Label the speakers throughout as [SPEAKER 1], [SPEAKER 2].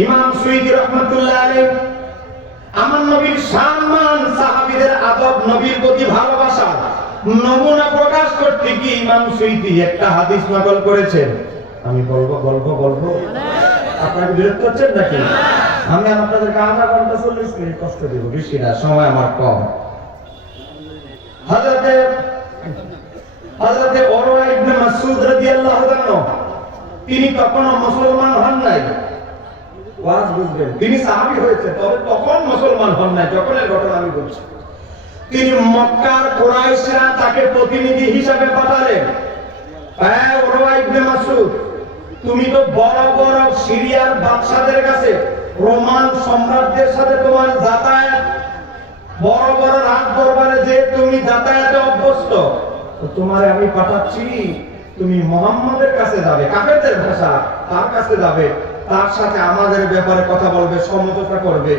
[SPEAKER 1] ইমাম সুইদি রহমতুল্লাহ আলাইহি, আমার নবীর সম্মান সাহাবীদের আদব, নবীর প্রতি ভালোবাসা, নমুনা প্রকাশ করতে কি ইমাম সুইদি একটা হাদিস নকল করেছেন আমি বলব বলব বলব। আপনাকে বিরক্ত হচ্ছেন নাকি? আমি আপনাদেরকে আধা ঘণ্টা চল্লিশ মিনিট কষ্ট দেবো, বেশি না, সময় আমার কম। হযরতে হযরতে ওরওয়া ইবনে মাসউদ রাদিয়াল্লাহু আনহু, তিনি কখনো মুসলমান হন নাই। ওয়াজ বুঝবেন। তিনি সাহাবী হয়েছে, তবে তখন মুসলমান হন নাই, যখন এর ঘটনা আমি বলছি। তিনি মক্কার কুরাইশরা তাকে প্রতিনিধি হিসাবে পাঠালেন। হ্যাঁ ওরওয়া ইবনে মাসউদ, তুমি তো বড় বড় সিরিয়ার বাদশাদের কাছে রোমান সম্রাটদের সাথে তোমার যাতায়াত, বড় বড় রাজ দরবারে যে তুমি যাতায়াতে অভ্যস্ত, তো তোমারে আমি পাঠাচ্ছি। তুমি মোহাম্মদের কাছে যাবে, কাফেরদের ভাষা তার কাছে যাবে। তার সাথে আমাদের ব্যাপারে কথা বলবে, সমঝোতা করবে।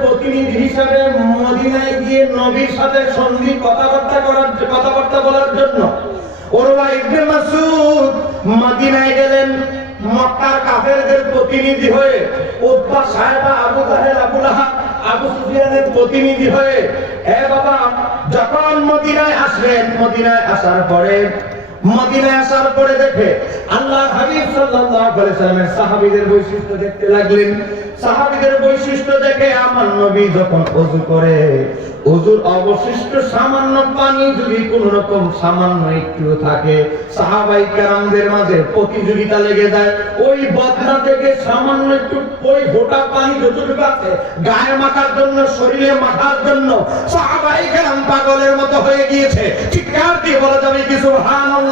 [SPEAKER 1] প্রতিনিধি মদিনায় গিয়ে নবীর সাথে সন্ধি কথাবার্তা কথাবার্তা বলার জন্য মদিনায় গেলেন। প্রতিনিধি হয়ে উতবা সাহেবা আবু জাহেল আবু সুফিয়ানের প্রতিনিধি হয়ে এ বাবা যখন মদিনায় আসলেন মদিনায় আসার পরে মদিনায় আসার পরে দেখে আল্লাহ হাবিব সাল্লাল্লাহু আলাইহি সাল্লামের সাহাবীদের বৈশিষ্ট্য দেখতে লাগলেন। সাহাবীদের বৈশিষ্ট্য দেখে আমার নবী যখন ওযু করে ওযুর অবশিষ্ট সামান্য পানি যদি কোন রকম সামান্য একটু থাকে, সাহাবাই কেরামদের মাঝে প্রতিযোগিতা লেগে যায়। ওই বদনা থেকে সামান্য একটু ওই পানি যতটুকু আছে, গায়ে মাখার জন্য, শরীরে মাখার জন্য সাহাবাই কেরাম পাগলের মতো হয়ে গিয়েছে। চিৎকার দিয়ে বলা যাবে কি, সুবহানাল্লাহ?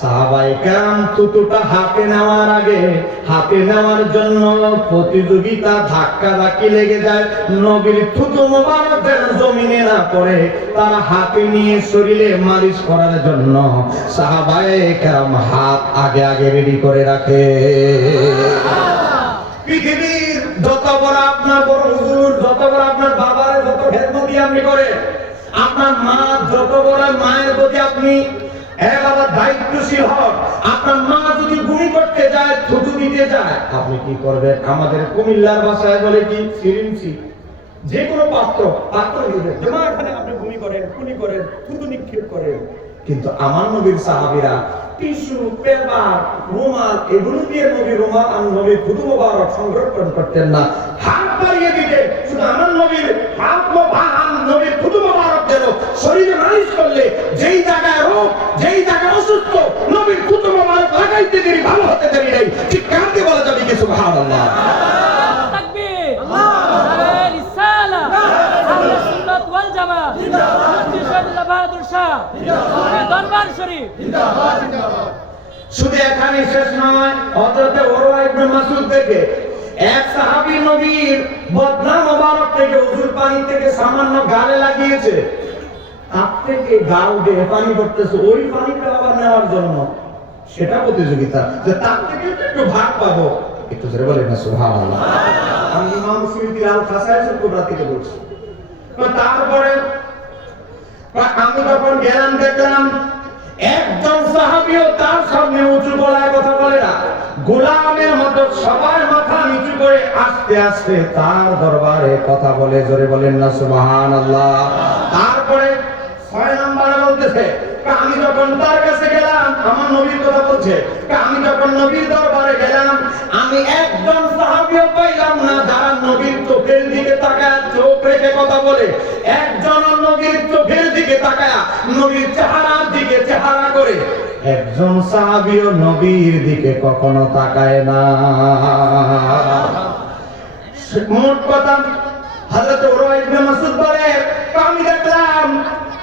[SPEAKER 1] সাহাবাই কেরাম থুতুটা হাতে নেওয়ার আগে, হাতে নেওয়ার জন্য প্রতিযোগিতা ধাক্কা ধাক্কি লেগে যায়। নবীর থুতু মোবারক যেন জমিনে না পড়ে, তারা হাতে নিয়ে শরীরে মালিশ করার জন্য সাহাবাই কেরাম হাত আগে আগে রেডি করে রাখে। পৃথিবীর যত বড় আপনার বড় হুজুর, যত বড় আপনার বাবার যত খেদমতি আপনি করেন, আপনার মা, যত বড় মায়ের প্রতি আপনি এ দায়িত্বশীল হন আপনার মা যদি ভূমি করতে যায় থুতু দিতে যায় আপনি কি করবেন? আমাদের কুমিল্লার ভাষায় বলে কি? সিরিঞ্চি। যে কোনো পাত্র পাত্র আপনি ভূমি করেন করেন থুতু নিক্ষেপ করেন। কিন্তু আমার নবীর সাহাবীরা টিস্যু পেপার রুমাল এগুলো দিয়ে নবী রুমাল আর নবীর থুতু মোবারক সংরক্ষণ করতেন না। হাত বাড়িয়ে দিতে শুধু আমার নবীর হাত নবীর থুতু মোবারক যেন শরীরে মালিশ করলে, যেই জায়গায় রোগ, যেই জায়গায় অসুস্থ, নবীর কুতুব মারক লাগাইতে দেরি, ভালো হতে দেরি নাই। ঠিক কাকে বলা যাবে কি? সুবহানাল্লাহ। শুধু এখানে শেষ নয়, হযরতে ওরওয়া ইবনে থেকে এক সাহাবী নবীর বদনাম মোবারক থেকে ওজুর পানি থেকে সামান্য গালে লাগিয়েছে। তার থেকে গাল পানি ওই পানিটা আবার নেওয়ার জন্য সেটা প্রতিযোগিতা, যে তার থেকে একটু ভাগ পাবো। একটু বলেন না, সুবহানাল্লাহ। আমি ইমাম আল থেকে বলছি। তারপরে আমি যখন গেলাম, দেখলাম একজন সাহাবিও তার সামনে উঁচু গলায় কথা বলে না। গোলামের মতো সবার মাথা নিচু করে আস্তে আস্তে তার দরবারে কথা বলে, জোরে বলেন না সুবহান আল্লাহ তারপরে ছয় বলতেছে আমি যখন তার কাছে গেলাম, আমার নবীর কথা বলছে আমি যখন নবীর দরবারে গেলাম, আমি একজন সাহাবিও পাইলাম না, যারা নবীর চোখের দিকে তাকায়, চোখ রেখে কথা বলে। একজন নবীর চোখের দিকে তাকায়, নবীর চেহারার দিকে চেহারা করে। একজন সাহাবিও নবীর দিকে কখনো তাকায় না। মোট কথা, হযরত উরওয়া ইবনে মাসউদ বলে আমি দেখলাম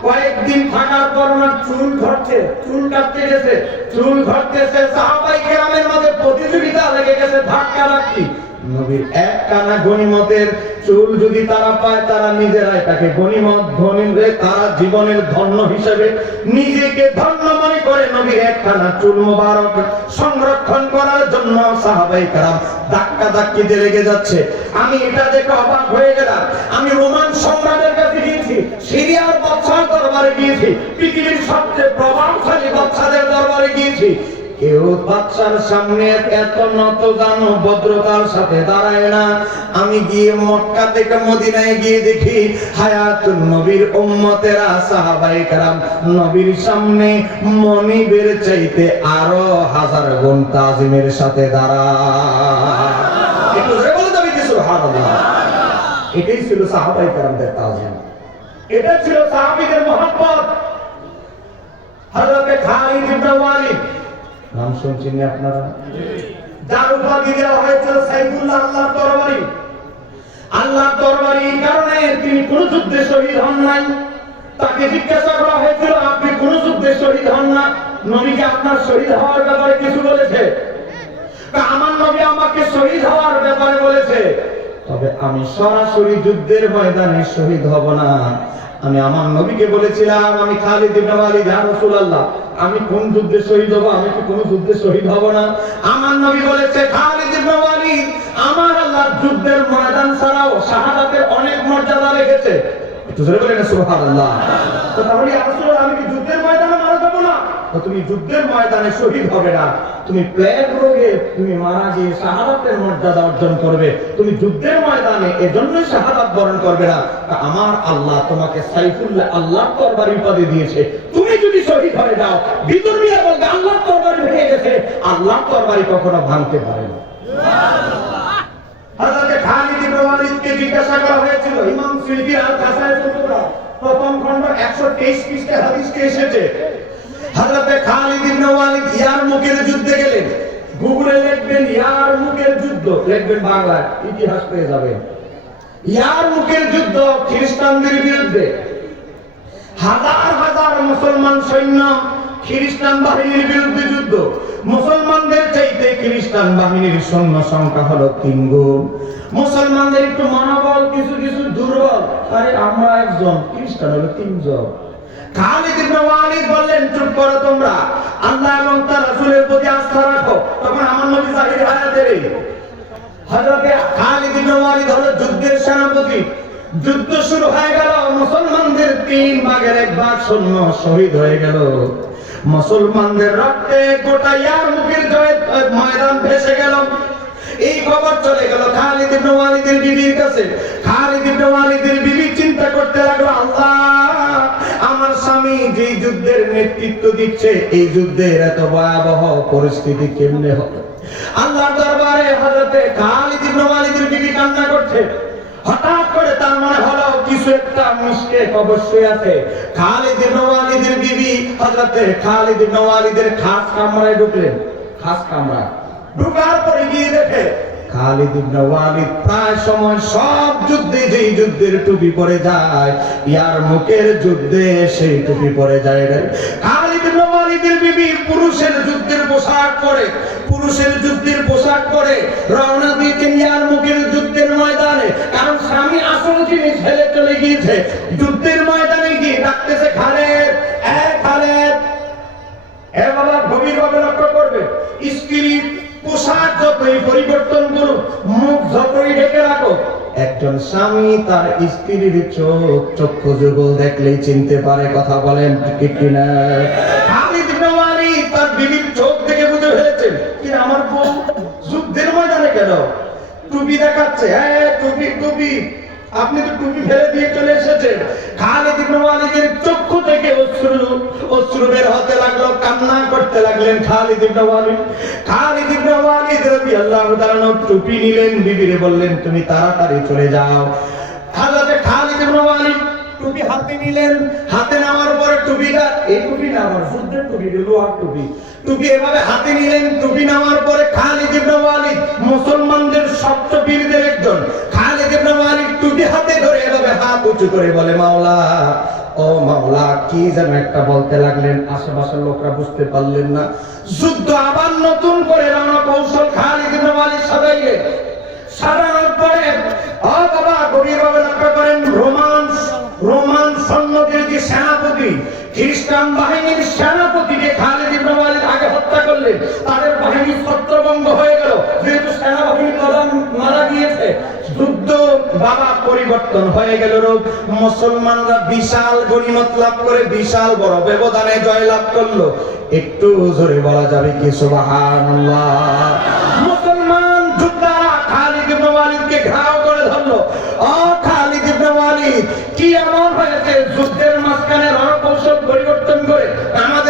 [SPEAKER 1] কয়েকদিন থাকার পর ওনার চুল ঘটছে চুল কাটতে গেছে, চুল ঘটতেছে সাহাবাই কেরামের মধ্যে প্রতিযোগিতা লেগে গেছে ধাক্কা ধাক্কি নবীর এক কানা চুল যদি তারা পায়, তারা নিজেরাই তাকে তারা জীবনের ধন্য হিসেবে নিজেকে ধন্য মনে করে নবীর এক কানা চুল মোবারক সংরক্ষণ করার জন্য সাহাবাই কারাম ধাক্কা ধাক্কিতে লেগে যাচ্ছে। আমি এটা দেখে অবাক হয়ে গেলাম। আমি রোমান সম্রাটের কাছে গিয়েছি সিরিয়ার বাদশার দরবারে গিয়েছি, পৃথিবীর সবচেয়ে প্রভাবশালী বাদশাদের দরবারে গিয়েছি। কেউ বাচ্চার সামনে এত নত জানো, ভদ্রতার সাথে দাঁড়ায় না। আমি গিয়ে মক্কা থেকে মদিনায় গিয়ে দেখি, হায়াতুন নবীর উম্মতেরা সাহাবাই কারাম নবীর সামনে মনিবের চাইতে আরও হাজার গুণ তাজিমের সাথে দাঁড়া একটু জোরে বলে যাবে কি সুবহানাল্লাহ। এটাই ছিল সাহাবাই কারামদের তাজিম। এটা ছিল সাহাবীদের মহব্বত। হযরতে খালিদ ইবনে ওয়ালিদ। নাম শুনছেন আপনারা? যার উপাধি দেওয়া হয়েছিল সাইফুল্লাহ আল্লাহর তরবারি আল্লাহর তরবারি এই কারণে তিনি কোন যুদ্ধে শহীদ হন নাই। তাকে জিজ্ঞাসা করা হয়েছিল আপনি কোন যুদ্ধে শহীদ হন না? নবীকে আপনার শহীদ হওয়ার ব্যাপারে কিছু বলেছে? আমার নবী আমাকে শহীদ হওয়ার ব্যাপারে বলেছে। তবে আমি সরাসরি যুদ্ধের ময়দানে শহীদ হব না। আমি আমার নবীকে বলেছিলাম, আমি খালিদ ইবনে ওয়ালিদ, ইয়া রাসূলুল্লাহ, আমি কোন যুদ্ধে শহীদ হব, আমি কি কোন যুদ্ধে শহীদ হব না? আমার নবী বলেছে, খালিদ ইবনে ওয়ালিদ, আমার আল্লাহ যুদ্ধের ময়দান ছাড়াও শাহাদাতের অনেক মর্যাদা রেখেছে। একটু জোরে বলেন সুবহানাল্লাহ। তো তাহলে রাসূলুল্লাহ, আমি কি যুদ্ধের ময়দানে মারা যাব না তো তুমি যুদ্ধের ময়দানে শহীদ হবে না। তুমি প্লেগ রোগে তুমি মারা গিয়ে শাহাদাতের মর্যাদা অর্জন করবে। তুমি যুদ্ধের ময়দানে এজন্যই শাহাদাত বরণ করবে না। আমার আল্লাহ তোমাকে সাইফুল্লাহ আল্লাহ তরবারি উপাধি দিয়েছে। তুমি যদি শহীদ হয়ে যাও বিদুর্মিয়া বলতে আল্লাহ তরবারি ভেঙে গেছে আল্লাহ তরবারি কখনো ভাঙতে পারে না। জিজ্ঞাসা করা হয়েছিল, ইমাম সুয়ুতী আল কাসায় প্রথম খণ্ড 123 পৃষ্ঠাে হাদিসটি এসেছে। হযরতে খালিদ ইবনে ওয়ালিদ ইয়ারমুকের যুদ্ধে গেলেন। গুগলে লিখবেন ইয়ারমুকের যুদ্ধ। লিখবেন বাংলায়, ইতিহাস পেয়ে যাবেন। ইয়ারমুকের যুদ্ধ খ্রিস্টানদের বিরুদ্ধে। হাজার হাজার মুসলমান সৈন্য খ্রিস্টান বাহিনীর বিরুদ্ধে যুদ্ধ। মুসলমানদের চাইতে খ্রিস্টান বাহিনীর সৈন্য সংখ্যা হলো তিন গুণ। মুসলমানদের একটু মনোবল, কিছু কিছু দুর্বল। আরে আমরা একজন, খ্রিস্টান হলো তিনজন। খালিদ ইবনে ওয়ালিদ বললেন, চুপ করো তোমরা। আল্লাহ এবং তার রাসূলের প্রতি আস্থা রাখো। তখন আমার নবী হায়াতের খালিদ ইবনে ওয়ালিদ হলো যুদ্ধের সেনাপতি। যুদ্ধ শুরু হয়ে গেল, মুসলমানদের তিন ভাগের এক ভাগ শহীদ হয়ে গেল। মুসলমানদের রক্তে গোটা ইয়ারমুকের জয় ময়দান ভেসে গেল। এই খবর চলে গেল খালিদ ইবনে ওয়ালিদের বিবির কাছে। খালিদ ইবনে ওয়ালিদের বিবি চিন্তা করতে লাগল, আল্লাহ আমার স্বামী যে যুদ্ধের নেতৃত্ব দিচ্ছে, এই যুদ্ধের এত ভয়াবহ পরিস্থিতি কেমনে হবে? আল্লাহর দরবারে হযরতে খালিদ ইবনে ওয়ালিদের বিবি কান্না করছে। হঠাৎ করে তার মনে হলো, কিছু একটা মিস্টেক অবশ্যই আছে। খালিদ ইবনে ওয়ালিদের বিবি হযরতে খালিদ ইবনে ওয়ালিদের খাস কামরায় ঢুকলেন। খাস কামরা। ঢুকার পরে গিয়ে দেখে খালিদ ইবনে ওয়ালিদ প্রায় সময় সব যুদ্ধে যেই যুদ্ধের টুপি পরে যায়, ইয়ার মুখের যুদ্ধে সেই টুপি পরে যায় রে। খালিদ ইবনে ওয়ালিদের বিবি পুরুষের যুদ্ধের পোশাক পরে, পুরুষের যুদ্ধের পোশাক পরে রওনা দিয়েছেন ইয়ার মুখের যুদ্ধের ময়দানে। কারণ স্বামী আসল জিনিস ফেলে চলে গিয়েছে। যুদ্ধের ময়দানে গিয়ে ডাকতেছে, খালেদ, এ খালেদ। এ বাবা গভীরভাবে লক্ষ্য করবে। পোশাক যতই পরিবর্তন যতই ঢেকে রাখো। একজন স্বামী তার স্ত্রীর চোখ চক্ষু যুগল দেখলেই চিনতে পারে কথা বলেন ঠিক কিনা। তার বিবির চোখ দেখে বুঝে ফেলেছেন আমার বউ যুদ্ধের ময়দানে কেন? টুপি দেখাচ্ছে হ্যাঁ টুপি টুপি। আপনি তো টুপি ফেলে দিয়ে চলে এসেছেন। খালিদ ইবনে ওয়ালিদের চক্ষু থেকে অশ্রু অশ্রু বের হতে লাগল কান্না করতে লাগলেন খালিদ ইবনে ওয়ালিদ খালিদ রাদিয়াল্লাহু তাআলা টুপি নিলেন, বিবিরে বললেন, তুমি তাড়াতাড়ি চলে যাও। হযরতে খালিদ ইবনে ওয়ালিদ টুপি হাতে নিলেন, হাতে নেওয়ার পরে টুপিটা, এই টুপি না আমার যুদ্ধের টুপি লোহার টুপি। টুপি এভাবে হাতে নিলেন, টুপি নেওয়ার পরে খালিদ ইবনে ওয়ালিদ মুসলমানদের সবচেয়ে বীরদের একজন। খালিদ ইবনে ওয়ালিদ টুপি হাতে ধরে এভাবে হাত উঁচু করে বলে, মাওলা ও মাওলা, কি যেন একটা বলতে লাগলেন, আশেপাশের লোকরা বুঝতে পারলেন না। যুদ্ধ আবার নতুন করে রণকৌশল খালিদ ইবনে ওয়ালিদ সাজানোর পরে ও বাবা গভীরভাবে লক্ষ্য করেন রোমান্স রোমান সৈন্যদের যে সেনাপতি, খ্রিস্টান বাহিনীর সেনাপতিকে খালিদ ইবনে আগে হত্যা করলেন। তাদের বাহিনী ছত্রভঙ্গ হয়ে গেল। যেহেতু সেনাবাহিনী প্রধান মারা গিয়েছে বাবা পরিবর্তন হয়ে গেল মুসলমানরা বিশাল গনিমত লাভ করে বিশাল বড় ব্যবধানে জয় লাভ করল। একটু জোরে বলা যাবে কি মুসলমান ঘাও করে ধরলো। ও খালিদ ইবনে কি এমন হয়েছে যুদ্ধের মাঝখানে রণকৌশল পরিবর্তন করে আমাদেরকে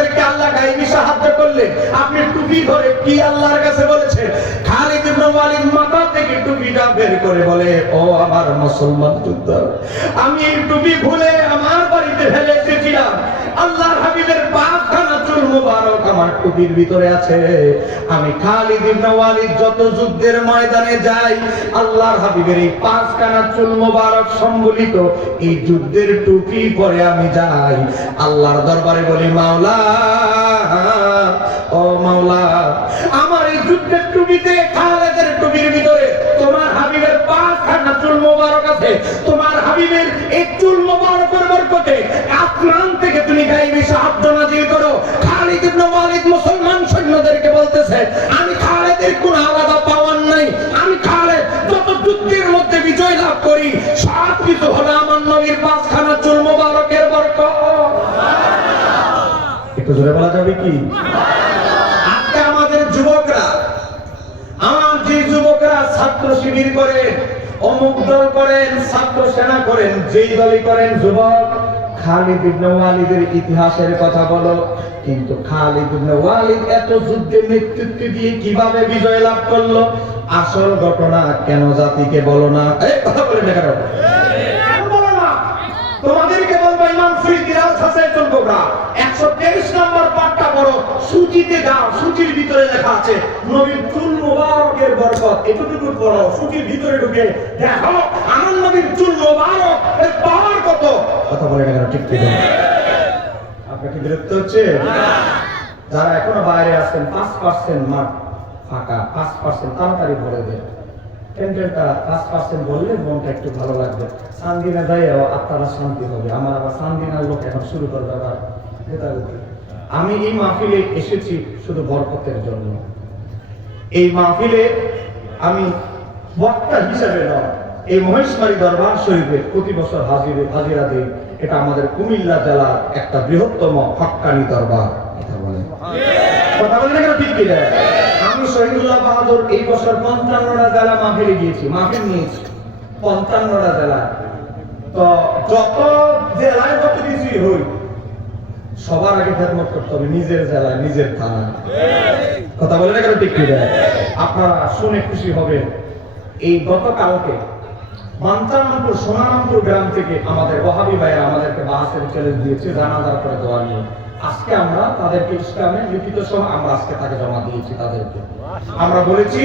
[SPEAKER 1] আল্লাহ সাহায্য করলেন। আপনি টুপি ধরে কি আল্লাহর কাছে বলেছেন? খালিদ ইবনে ওয়ালিদ মাথা থেকে টুপিটা বের করে বলে, ও আমার মুসলমান যোদ্ধা। আমি এই টুপি ভুলে আমার বাড়িতে ফেলে এসেছিলাম। আল্লাহর হাবিবের চুল আমার টুপির ভিতরে আছে। আমি খালিদ ইবনে ওয়ালিদ যত যুদ্ধের ময়দানে যাই, আল্লাহর হাবিবের এই চুল সম্বলিত এই যুদ্ধের টুপি পরে আমি যাই। আল্লাহর দরবারে বলি, মাওলা, ও মাওলা, আমার এই যুদ্ধের টুপিতে খালেদের টুপির ভিতরে তোমার হাবিবের পাঁচখানা চুল মোবারক আছে। তোমার হাবিবের এই চুল মোবারকের বরকতে আসমান থেকে তুমি গাইবি সাহায্য নাজিল মুসলমান সৈন্যদেরকে বলতেছে, আমি খালেদের আলাদা পাওয়ার নাই। আমি খালেদ, যত যুদ্ধের মধ্যে বিজয় লাভ করি, সব কিছু হলো আমার নবীর পাঁচখানা চুল মোবারকের একটু জোরে বলা যাবে কি? আজকে আমাদের যুবকরা, আমার যে যুবকরা ছাত্র শিবির করেন অমুক দল করেন, ছাত্র সেনা করেন, যেই দলই করেন, যুবক, খালিদ ইবনে ওয়ালিদের ইতিহাসের কথা বলো। কিন্তু খালিদ ইবনে ওয়ালিদ এত যুদ্ধের নেতৃত্ব দিয়ে কীভাবে বিজয় লাভ করল? আসল ঘটনা কেন জাতিকে বলো না? এই কথা বলে কেন? কেন বলো না? তোমাদেরকে বলব, ইমাম সুইদির আল হাসাইতুল কুবরা 123 নম্বর পাঠটা পড়ো, সূচিতে দাও, সূচির ভিতরে লেখা আছে, নবীর চুল মোবারকের বরকত। এতটুকু পড়ো, সূচির ভিতরে ঢুকে দেখো, আমার নবীর চুল মোবারক, এর পাওয়ার কত? কথা বলে কেন? ঠিক ঠিক আপনার কি বিরক্ত হচ্ছে? যারা এখনও বাইরে আছেন, পাঁচ পার্সেন্ট মাঠ ফাঁকা, পাঁচ পার্সেন্ট তাড়াতাড়ি ভরে দেন। পাঁচ পার্সেন্ট বললে মনটা একটু ভালো লাগবে। সান্দিনা শান্তি হবে। আমার আবার সান্দিনার লোক এখন শুরু। আমি এই মাহফিলে এসেছি শুধু বরকতের জন্য। এই মাহফিলে আমি বক্তা হিসাবে নয়, এই মহেশমারী দরবার শরীফে প্রতি বছর হাজিরে হাজিরা দিই। এটা আমাদের কুমিল্লা জেলার একটা বৃহত্তম হক্কানি দরবার কথা বলে আমি শহীদুল্লাহ বাহাদুর এই বছর পঞ্চান্নটা জেলা মাহফিলে গিয়েছি, মাহফিল নিয়েছি, পঞ্চান্নটা জেলা। তো যত জেলায় যত কিছুই হই, সবার আগে খেদমত করতে হবে, নিজের জেলায় নিজের থানা। কথা বলে না কেন ঠিক আপনারা শুনে খুশি হবেন। এই গতকালকে গ্রাম থেকে আমাদের ওহাবি আমাদেরকে চ্যালেঞ্জ দিয়েছে জানাজার করে দেওয়া নিয়ে। আজকে আমরা তাদেরকে ইসলামে লিখিত সহ আমরা আজকে তাকে জমা দিয়েছি তাদেরকে। আমরা বলেছি,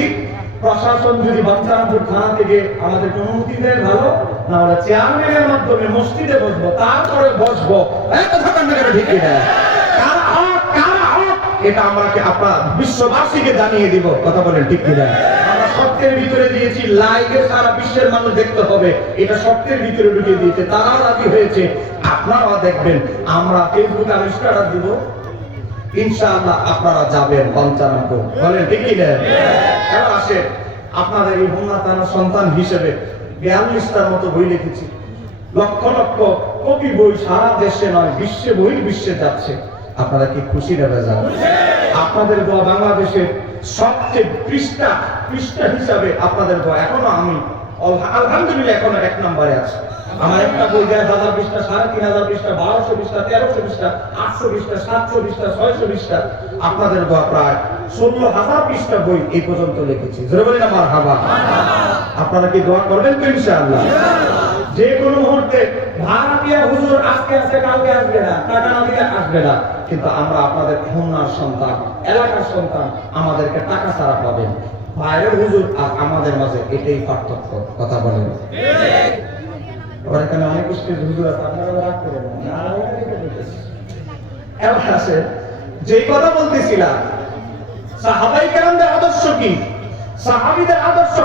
[SPEAKER 1] প্রশাসন যদি থানা থেকে আমাদের অনুমতি দেয় ভালো চেয়ারম্যানের মাধ্যমে মসজিদে বসবো, তারপরে বসবো। ঠিক দেয়। এটা আমরা আপনার বিশ্ববাসীকে জানিয়ে দিব? কথা বলেন, ঠিক কি সত্যের ভিতরে দিয়েছি লাইভে সারা বিশ্বের মানুষ দেখতে হবে। এটা ভিতরে ঢুকিয়ে দিয়েছে তারাও রাজি হয়েছে। আপনারাও দেখবেন, আমরা ফেসবুকে দিব। ইনশাআল্লাহ আপনারা যাবেন পঞ্চানব্বই বলেন, ঠিক কি না? এবার আসে আপনাদের এই হোমনা সন্তান হিসেবে বিয়াল্লিশটার মতো বই লিখেছি। লক্ষ লক্ষ কপি বই সারা দেশে নয়, বিশ্বে বই বিশ্বে যাচ্ছে। আপনারা কি খুশি নেবে যান আপনাদের বাংলাদেশের সবচেয়ে পৃষ্ঠা পৃষ্ঠা হিসাবে আপনাদের এখনও আমি আলহামদুলিল্লাহ এখনও এক নম্বরে আছে। আমার একটা বই হাজার পৃষ্ঠা, সাড়ে তিন হাজার পৃষ্ঠা, বারোশো পৃষ্ঠা, তেরোশো পৃষ্ঠা, আটশো পৃষ্ঠা, সাতশো পৃষ্ঠা, ছয়শো পৃষ্ঠা। আপনাদের দোয়া প্রায় ষোলো হাজার পৃষ্ঠা বই এই পর্যন্ত লিখেছি। আমার হাবা। আপনারা কি দোয়া করবেন তো ইনশাআল্লাহ? যে কোনো মুহূর্তে ভাড়াটিয়া হুজুর আজকে কালকে আসবে না। টাকা না আসবে না। কিন্তু আমরা আপনাদের খুলনার সন্তান, এলাকার সন্তান, আমাদেরকে টাকা ছাড়া পাবেন। বাইরের হুজুর, আর আমাদের মাঝে এটাই পার্থক্য, কথা বলেন। আবার এখানে অনেক হুজুর আছে আপনারা রাগ করেন। এবার আসে কথা বলতেছিলাম, সাহাবাই কেরামদের আদর্শ কি? সাহাবিদের আদর্শ